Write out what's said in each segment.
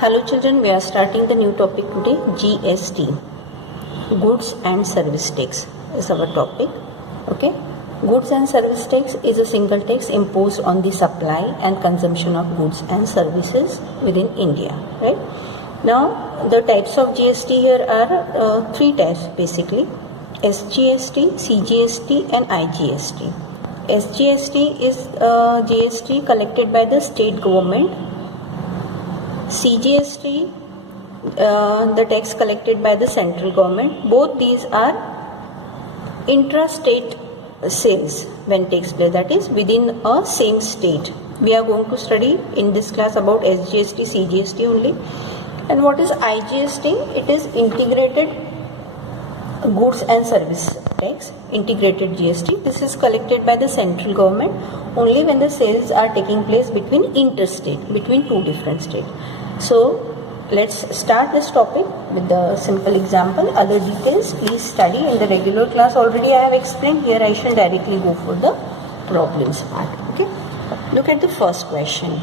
Hello children, we are starting the new topic today, GST. Goods and Service Tax is our topic. Okay. Goods and Service Tax is a single tax imposed on the supply and consumption of goods and services within India. Right. Now the types of GST here are three types basically: SGST, CGST and IGST. SGST is GST collected by the state government. CGST, the tax collected by the central government. Both these are intra-state sales when takes place, that is within a same state. We are going to study in this class about SGST, CGST only. And what is IGST? It is integrated goods and service tax, integrated GST. This is collected by the central government only when the sales are taking place between interstate, between two different states. So let's start this topic with the simple example. Other details please study in the regular class. Already I have explained. Here I shall directly go for the problems part. Okay. Look at the first question.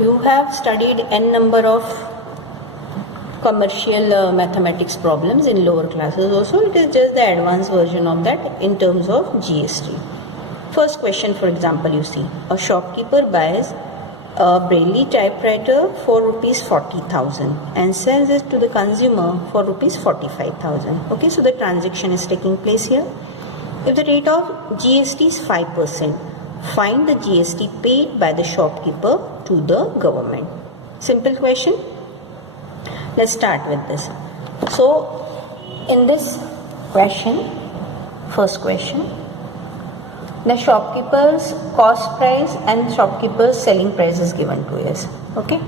You have studied n number of commercial mathematics problems in lower classes also. It is just the advanced version of that in terms of GST. First question, for example, you see a shopkeeper buys a Braille typewriter for rupees 40,000 and sells it to the consumer for rupees 45,000. Okay, so the transaction is taking place here. If the rate of GST is 5%, find the GST paid by the shopkeeper to the government. Simple question. Let's start with this. So in this question, first question, the shopkeeper's cost price and shopkeeper's selling price is given to us. Okay.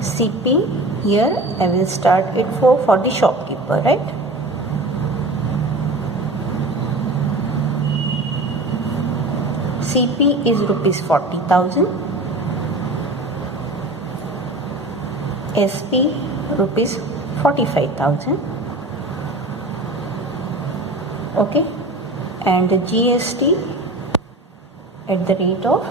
CP, here I will start it for the shopkeeper, right? CP is rupees 40,000. SP rupees 45,000. Okay. And the GST at the rate of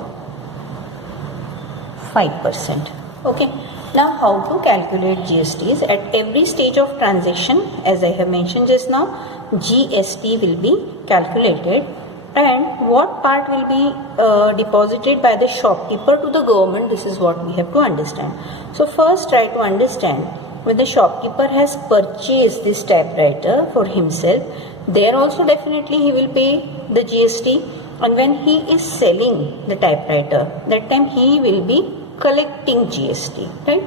5%. Okay. Now how to calculate GSTs? At every stage of transaction, as I have mentioned just now, GST will be calculated, and what part will be deposited by the shopkeeper to the government. This is what we have to understand. So first try to understand, when the shopkeeper has purchased this typewriter for himself, there also definitely he will pay the GST, and when he is selling the typewriter, that time he will be collecting GST, right?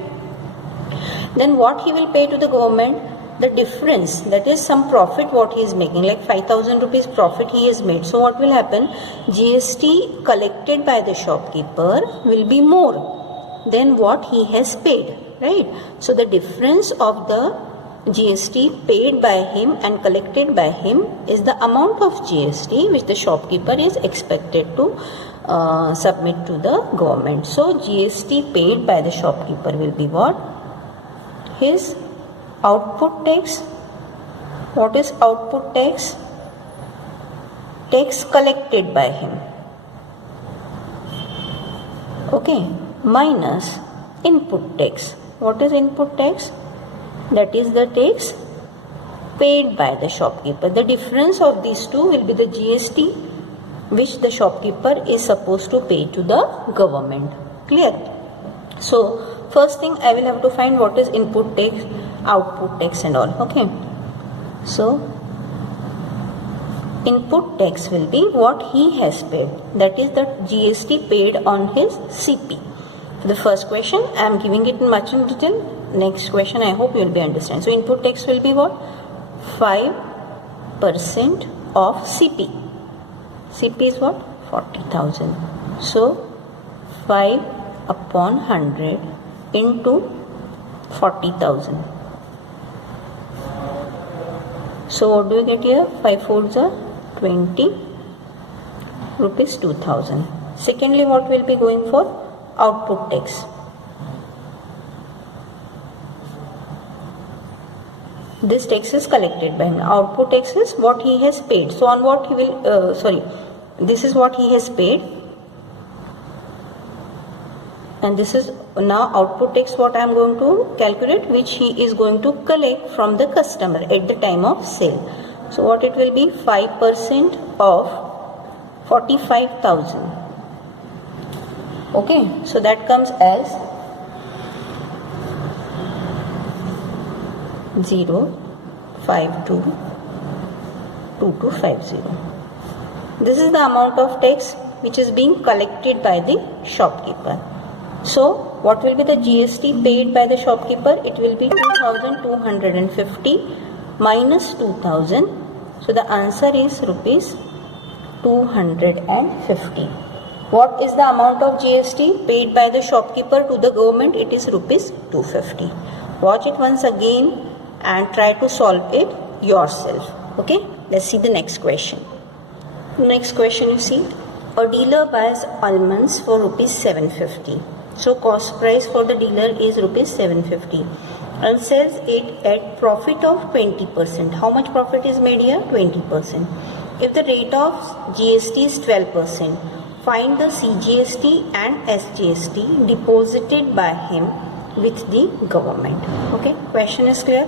Then what he will pay to the government? The difference, that is some profit what he is making, like 5,000 rupees profit he has made. So what will happen? GST collected by the shopkeeper will be more than what he has paid, right? So the difference of the GST paid by him and collected by him is the amount of GST which the shopkeeper is expected to submit to the government. So GST paid by the shopkeeper will be what? His output tax. What is output tax? Tax collected by him. Okay. Minus input tax. What is input tax? That is the tax paid by the shopkeeper. The difference of these two will be the GST which the shopkeeper is supposed to pay to the government. Clear? So first thing I will have to find what is input tax, output tax and all. Okay. So input tax will be what he has paid. That is the GST paid on his CP. For the first question I am giving it much in detail. Next question I hope you will be understand. So input tax will be what? 5% of CP. CP is what? 40,000. So 5 upon 100 into 40,000. So what do you get here? 5 4s are 20 rupees 2,000. Secondly, what will be going for? Output tax. This tax is collected by him. Output tax is what he has paid. So on what he will, this is what he has paid. and this is now output tax what I am going to calculate, which he is going to collect from the customer at the time of sale. So what it will be, 5% of 45,000. Okay, so that comes as 0522250. This is the amount of tax which is being collected by the shopkeeper. So what will be the GST paid by the shopkeeper? It will be 2250 minus 2000. So the answer is rupees 250. What is the amount of GST paid by the shopkeeper to the government? It is rupees 250. Watch it once again and try to solve it yourself. Okay, let's see the next question. Next question, you see, a dealer buys almonds for rupees 750. So cost price for the dealer is rupees 750 and sells it at profit of 20%. How much profit is made here? 20%. If the rate of GST is 12%, find the CGST and SGST deposited by him with the government. Okay, question is clear.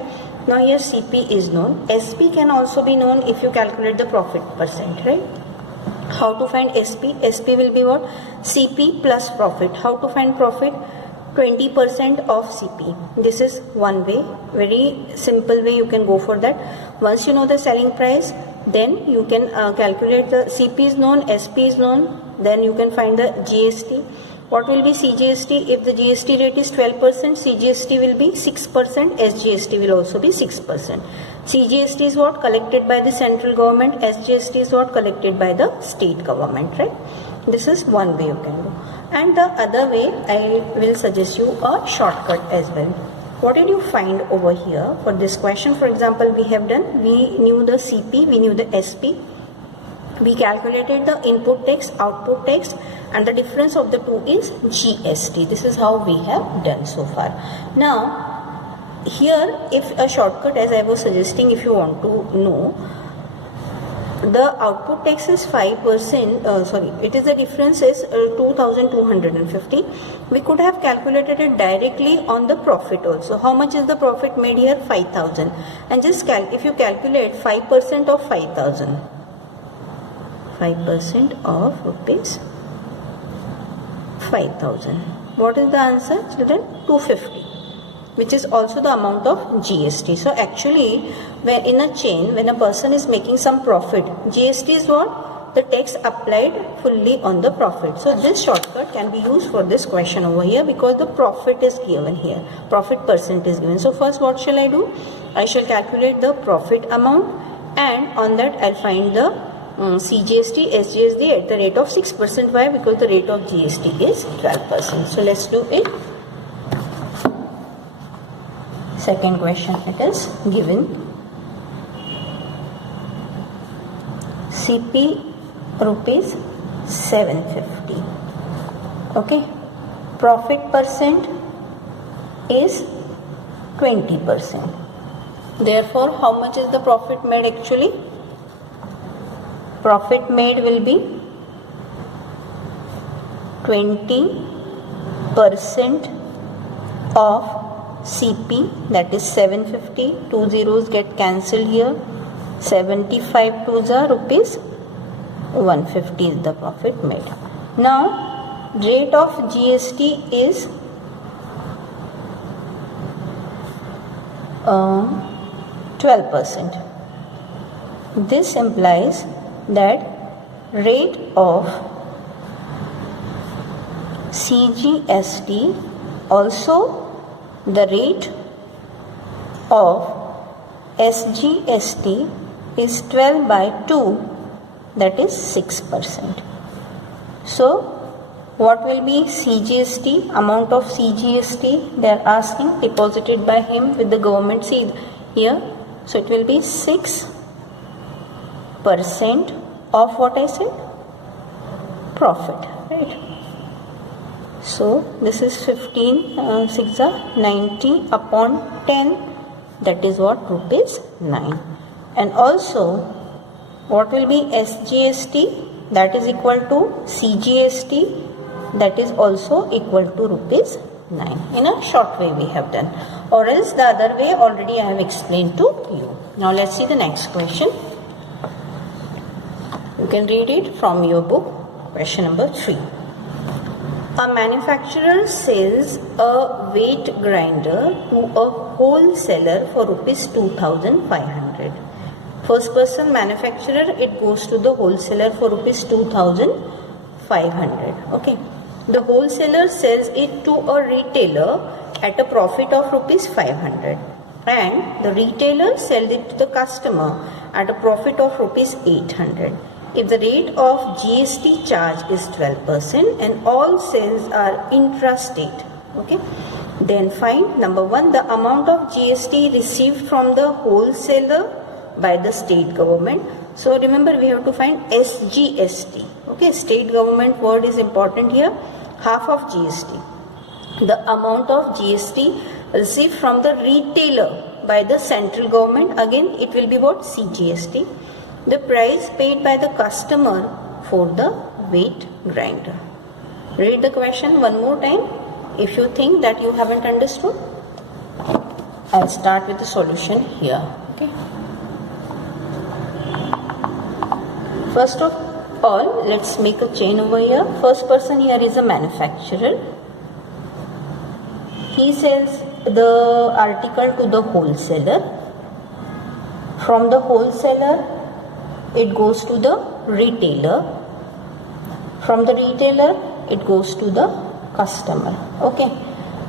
Now here CP is known. SP can also be known if you calculate the profit percent, right? How to find SP? SP will be what? CP plus profit. How to find profit? 20% of CP. This is one way, very simple way you can go for that. Once you know the selling price, then you can calculate the CP is known, SP is known, then you can find the GST. What will be CGST? If the GST rate is 12%, CGST will be 6%, SGST will also be 6%. CGST is what? Collected by the central government, SGST is what? Collected by the state government, right? This is one way you can go. And the other way, I will suggest you a shortcut as well. What did you find over here for this question? For example, we have done, we knew the CP, we knew the SP. We calculated the input tax, output tax, and the difference of the two is GST. This is how we have done so far. Now, here, if a shortcut, as I was suggesting, if you want to know, the output tax is 5%, it is the difference is 2250. We could have calculated it directly on the profit also. How much is the profit made here? 5,000. And just if you calculate 5% of 5,000, 5% of rupees 5,000. What is the answer, children? 250, which is also the amount of GST. So actually, when in a chain, when a person is making some profit, GST is what? The tax applied fully on the profit. So this shortcut can be used for this question over here because the profit is given here. Profit percent is given. So first what shall I do? I shall calculate the profit amount, and on that I'll find the CGST, SGST at the rate of 6%. Why? Because the rate of GST is 12%. So let's do it. Second question, it is given CP rupees 750. Okay, profit percent is 20%. Therefore, how much is the profit made actually? Profit made will be 20% of CP, that is 750. 2 zeros get cancelled here. 75 to the rupees 150 is the profit made. Now rate of GST is 12%. This implies that rate of CGST, also the rate of SGST is 12 by 2, that is 6%. So what will be CGST? Amount of CGST they are asking deposited by him with the government. See here, so it will be 6% of what I said? Profit, right? So this is 15 6 are 90 upon 10, that is what? Rupees 9. And also what will be SGST? That is equal to CGST that is also equal to rupees 9. In a short way we have done, or else the other way already I have explained to you. Now let's see the next question. You can read it from your book. Question number 3. A manufacturer sells a weight grinder to a wholesaler for rupees 2,500. First person manufacturer, it goes to the wholesaler for rupees 2,500. Okay. The wholesaler sells it to a retailer at a profit of rupees 500, and the retailer sells it to the customer at a profit of rupees 800. If the rate of GST charge is 12% and all sales are intrastate, okay, then find number 1, the amount of GST received from the wholesaler by the state government. So remember, we have to find SGST. Okay, state government word is important here. Half of GST. The amount of GST received from the retailer by the central government, again it will be what? CGST. The price paid by the customer for the weight grinder. Read the question one more time if you think that you haven't understood. I'll start with the solution here. Okay. First of all, let's make a chain over here. First person here is a manufacturer. He sells the article to the wholesaler. From the wholesaler, it goes to the retailer. From the retailer, it goes to the customer. Okay.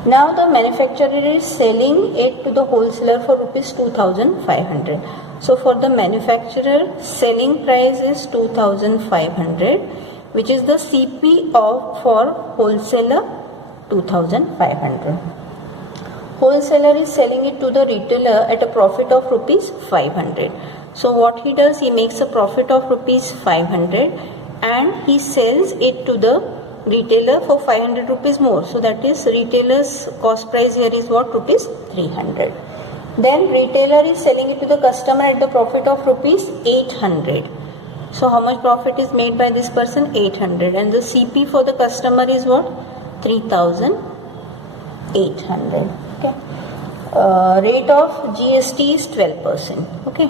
Now the manufacturer is selling it to the wholesaler for rupees 2,500. So for the manufacturer, selling price is 2,500, which is the CP for wholesaler 2,500. Wholesaler is selling it to the retailer at a profit of rupees 500. So what he does, he makes a profit of rupees 500 and he sells it to the retailer for 500 rupees more. So that is, retailer's cost price here is what? Rupees 300. Then retailer is selling it to the customer at the profit of rupees 800. So how much profit is made by this person? 800. And the CP for the customer is what? 3,800. Okay. Rate of GST is 12%. Okay.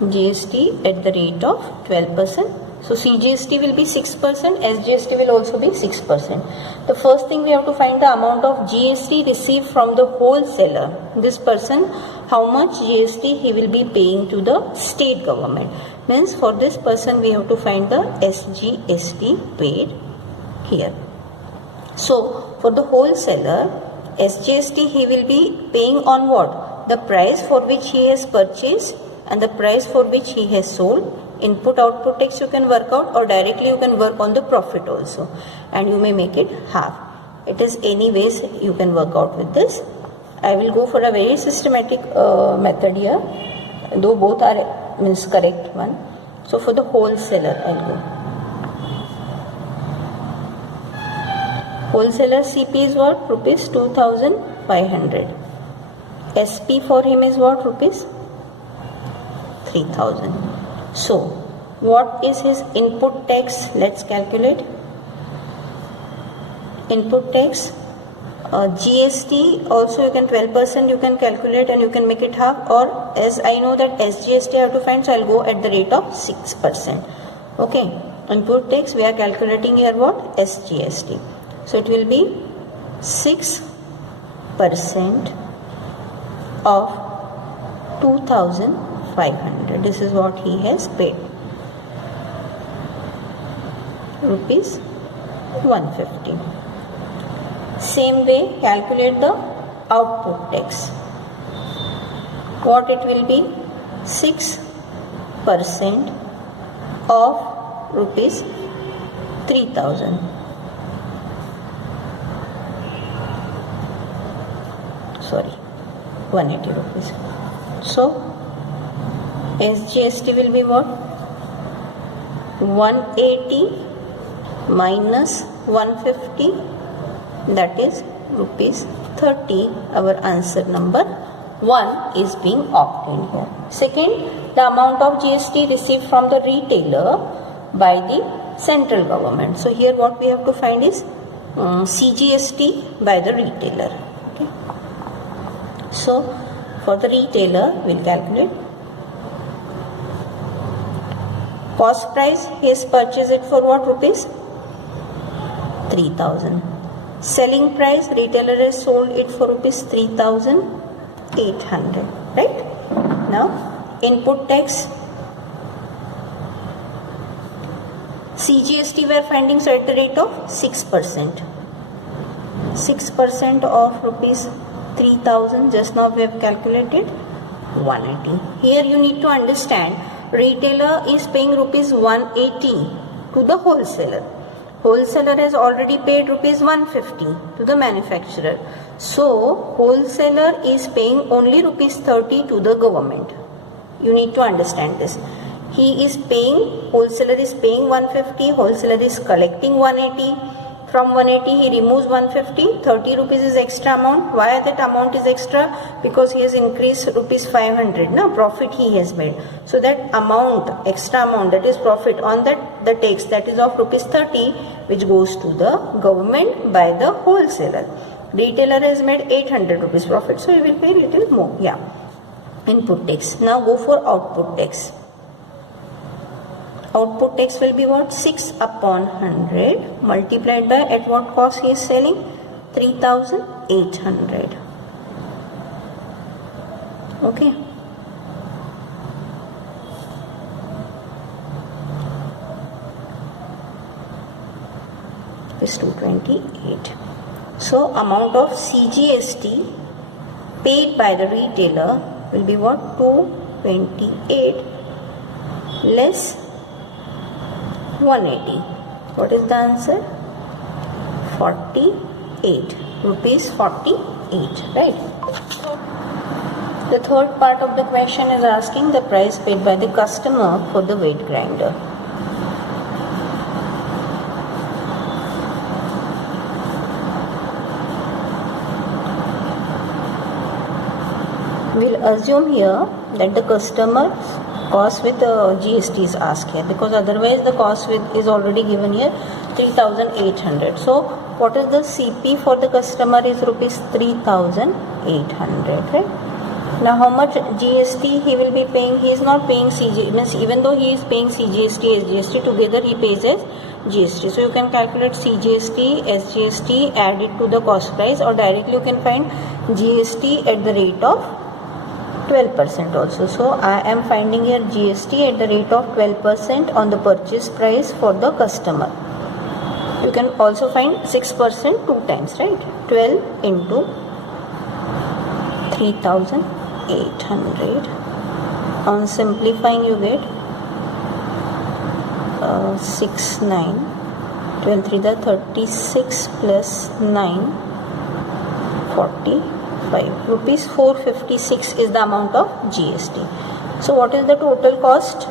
GST at the rate of 12%. So CGST will be 6%, SGST will also be 6%. The first thing we have to find the amount of GST received from the wholesaler. This person, how much GST he will be paying to the state government. Means for this person we have to find the SGST paid here. So for the wholesaler, SGST he will be paying on what? The price for which he has purchased and the price for which he has sold. Input output tax you can work out, or directly you can work on the profit also, and you may make it half. It is any ways you can work out with this. I will go for a very systematic method here, though both are means correct one. So for the wholesaler I'll go. Wholesaler CP is what? Rupees 2,500. SP for him is what? Rupees 3,000. So, what is his input tax? Let's calculate. Input tax, GST also you can 12% you can calculate and you can make it half, or as I know that SGST I have to find, so I'll go at the rate of 6%. Okay, input tax we are calculating here what? SGST. So it will be 6% of 2,500. This is what he has paid. Rupees 150. Same way, calculate the output tax. What it will be? 6% of rupees 3,000. Sorry, 180 rupees. So SGST will be what? 180 minus 150, that is rupees 30. Our answer number 1 is being obtained here. Second, the amount of GST received from the retailer by the central government. So here what we have to find is CGST by the retailer. Okay. So for the retailer, we'll calculate cost price. He has purchased it for what rupees? 3,000. Selling price, retailer has sold it for rupees 3,800. Right? Now input tax, CGST we are finding at the rate of 6%. 6% of rupees 3,000, just now we have calculated 180. Here you need to understand, retailer is paying rupees 180 to the wholesaler. Wholesaler has already paid rupees 150 to the manufacturer. So wholesaler is paying only rupees 30 to the government. You need to understand this. He is paying, wholesaler is paying 150, wholesaler is collecting 180. From 180 he removes 150, 30 rupees is extra amount. Why that amount is extra? Because he has increased rupees 500, na profit he has made. So that amount, extra amount, that is profit, on that the tax, that is of rupees 30, which goes to the government by the wholesaler. Retailer has made 800 rupees profit, so he will pay little more. Yeah, input tax. Now go for output tax. Output tax will be what? 6 upon 100 multiplied by at what cost he is selling? 3,800. Okay. Is 228. So amount of CGST paid by the retailer will be what? 228 less 180. What is the answer? 48 rupees 48, right? The third part of the question is asking the price paid by the customer for the weight grinder. We'll assume here that the customer's cost with GST is asked here, because otherwise the cost with is already given here 3,800. So what is the CP for the customer is rupees 3,800, right? Now how much GST he will be paying? He is not paying CG, means even though he is paying CGST, SGST together he pays as GST. So you can calculate CGST, SGST, add it to the cost price, or directly you can find GST at the rate of 12% also. So I am finding here GST at the rate of 12% on the purchase price for the customer. You can also find 6% 2 times, right? 12 into 3,800. On simplifying you get 6, 9, 12 3 the 36 plus 9, 45. Rupees 456 is the amount of GST. So what is the total cost?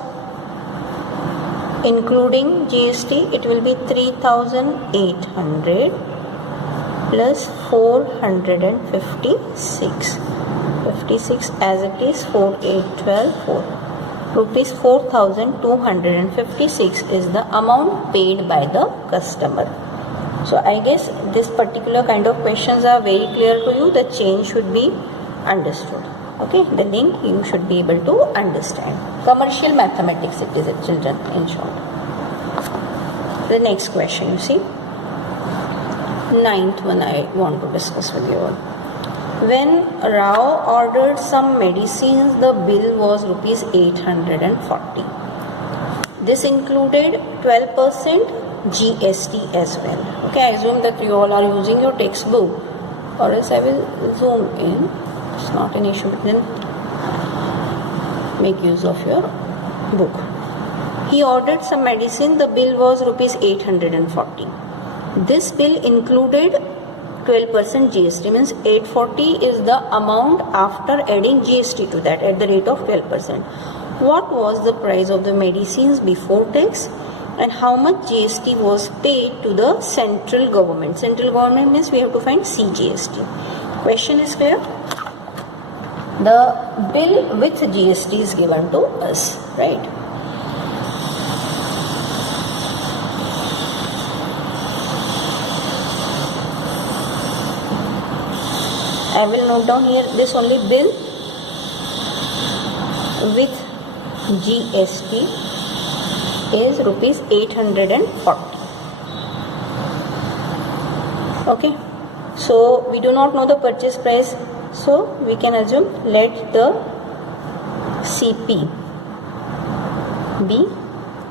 Including GST, it will be 3,800 plus 456. 56 as it is 4, 8, 12, 4. Rupees 4,256 is the amount paid by the customer. So I guess this particular kind of questions are very clear to you. The change should be understood. Okay, the link you should be able to understand. Commercial mathematics it is, children, in short. The next question, you see. 9th one I want to discuss with you all. When Rao ordered some medicines, the bill was rupees 840. This included 12% GST as well. Okay, I assume that you all are using your textbook, or else I will zoom in. It's not an issue, but then make use of your book. He ordered some medicine, the bill was rupees 840. This bill included 12% GST, means 840 is the amount after adding GST to that at the rate of 12%. What was the price of the medicines before tax, and how much GST was paid to the central government? Central government means we have to find CGST. Question is clear? The bill with GST is given to us, right? I will note down here this only. Bill with GST is rupees 840. Okay, so we do not know the purchase price, so we can assume let the CP be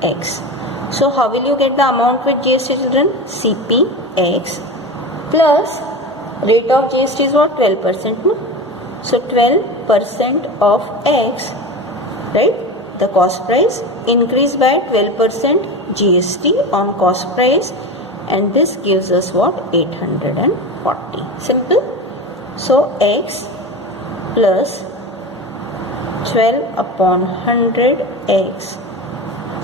X. So how will you get the amount with GST, children? CP X plus rate of GST is what? 12%. No? So 12% of X, right? The cost price increased by 12% GST on cost price, and this gives us what? 840. Simple. So X plus 12 upon 100 X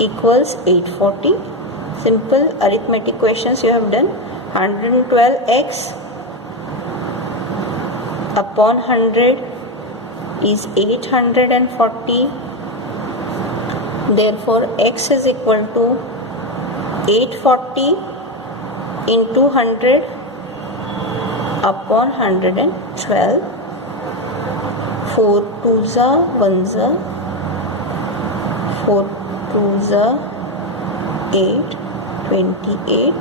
equals 840. Simple arithmetic questions you have done. 112X upon 100 is 840. Therefore X is equal to 840 into 100 upon 112. 4 2s are 1s are 4 2s are 8, 28,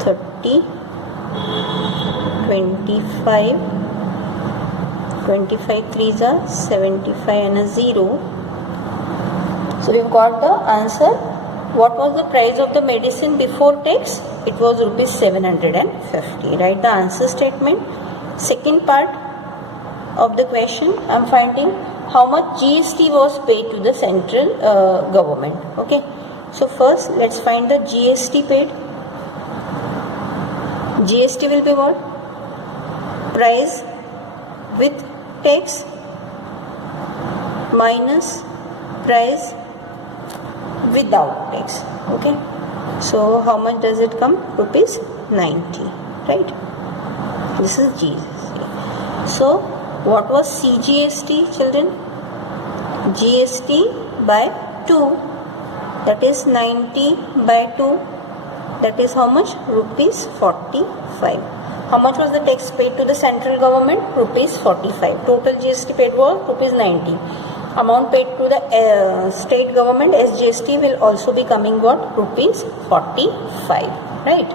30, 25, 25 3s are 75 and a 0. So we've got the answer. What was the price of the medicine before tax? It was rupees 750. Write the answer statement. Second part of the question, I am finding how much GST was paid to the central government. Okay. So first let's find the GST paid. GST will be what? Price with tax minus price without tax. Okay. So how much does it come? Rupees 90. Right. This is GST. So what was CGST, children? GST by 2. That is 90 by 2. That is how much? Rupees 45. How much was the tax paid to the central government? Rupees 45. Total GST paid was rupees 90. Amount paid to the state government as GST will also be coming what? Rupees 45. Right.